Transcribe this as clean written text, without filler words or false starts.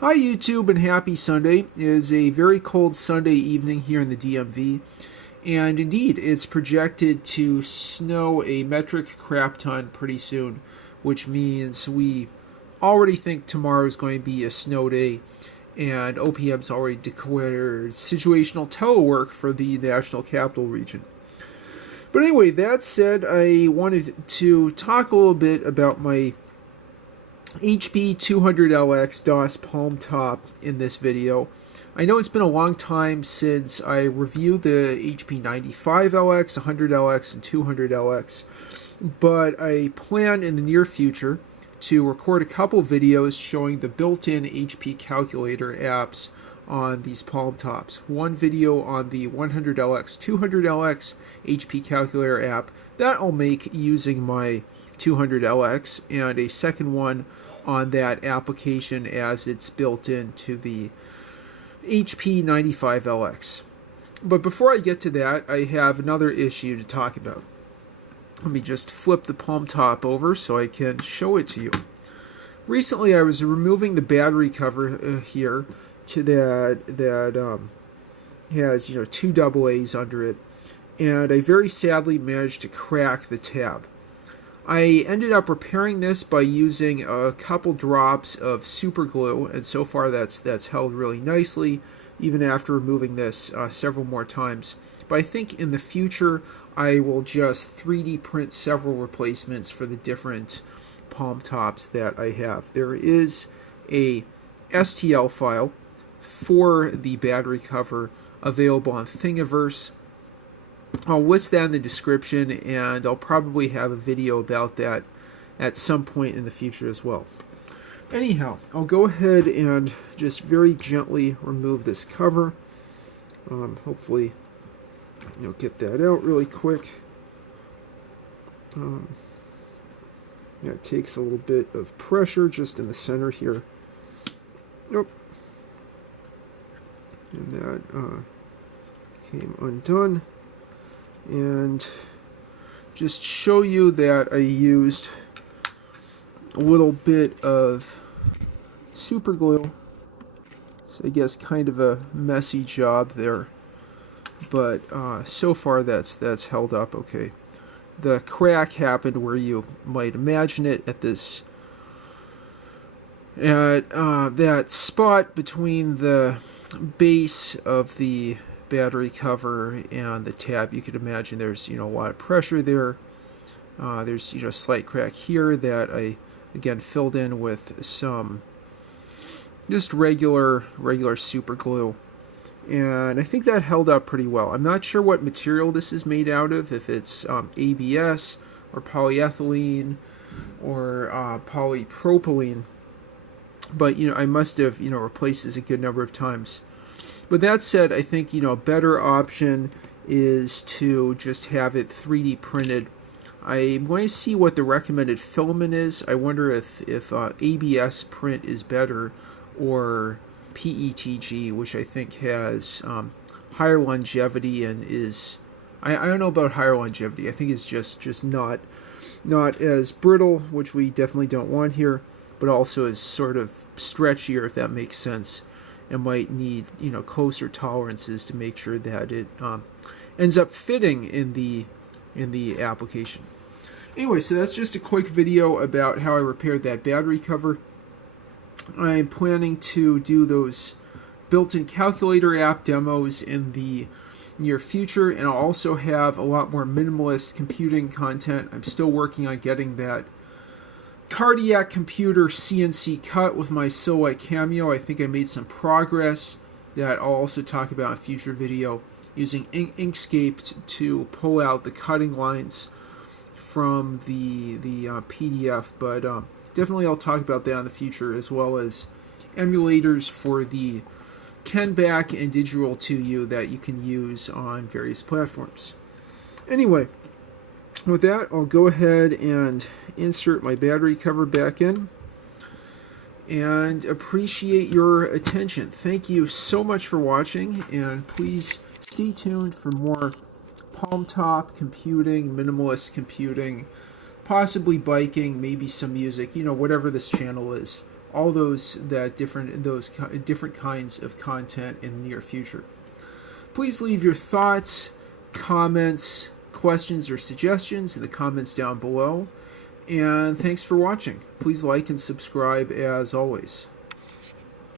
Hi YouTube and happy Sunday. It is a very cold Sunday evening here in the DMV, and indeed it's projected to snow a metric crap ton pretty soon, which means we already think tomorrow is going to be a snow day, and OPM's already declared situational telework for the National Capital Region. But anyway, that said, I wanted to talk a little bit about my HP 200LX DOS palm top in this video. I know it's been a long time since I reviewed the HP 95LX, 100LX, and 200LX, but I plan in the near future to record a couple videos showing the built-in HP calculator apps on these palm tops. One video on the 100LX, 200LX HP calculator app that I'll make using my 200LX, and a second one on that application as it's built into the HP 95LX. But before I get to that, I have another issue to talk about. Let me just flip the palm top over so I can show it to you. Recently I was removing the battery cover here to that has two double A's under it, and I very sadly managed to crack the tab. I ended up repairing this by using a couple drops of super glue, and so far that's held really nicely, even after removing this several more times. But I think in the future I will just 3D print several replacements for the different palm tops that I have. There is a STL file for the battery cover available on Thingiverse. I'll list that in the description, and I'll probably have a video about that at some point in the future as well. Anyhow, I'll go ahead and just very gently remove this cover. Hopefully, get that out really quick. It takes a little bit of pressure just in the center here. Nope. And that came undone. And just show you that I used a little bit of super glue. It's, I guess, kind of a messy job there, but so far that's held up okay. The crack happened where you might imagine it at that spot between the base of the battery cover and the tab. You could imagine there's a lot of pressure there. There's a slight crack here that I again filled in with some just regular super glue, and I think that held up pretty well. I'm not sure what material this is made out of, if it's ABS or polyethylene or polypropylene, but I must have replaced this a good number of times. But that said, I think a better option is to just have it 3D printed. I'm going to see what the recommended filament is. I wonder if ABS print is better, or PETG, which I think has higher longevity and is, I don't know about higher longevity. I think it's just not as brittle, which we definitely don't want here, but also is sort of stretchier, if that makes sense, and might need closer tolerances to make sure that it ends up fitting in the application. Anyway, so that's just a quick video about how I repaired that battery cover. I'm planning to do those built-in calculator app demos in the near future, and I'll also have a lot more minimalist computing content. I'm still working on getting that cardiac computer CNC cut with my Silhouette Cameo. I think I made some progress that I'll also talk about in a future video, using Inkscape to pull out the cutting lines from the PDF, but definitely I'll talk about that in the future, as well as emulators for the Kenback and Digital 2U that you can use on various platforms. Anyway, with that, I'll go ahead and insert my battery cover back in, and appreciate your attention. Thank you so much for watching, and please stay tuned for more palm top computing, minimalist computing, possibly biking, maybe some music, whatever this channel is. all those different kinds of content in the near future. Please leave your thoughts, comments, questions, or suggestions in the comments down below. And thanks for watching. Please like and subscribe as always.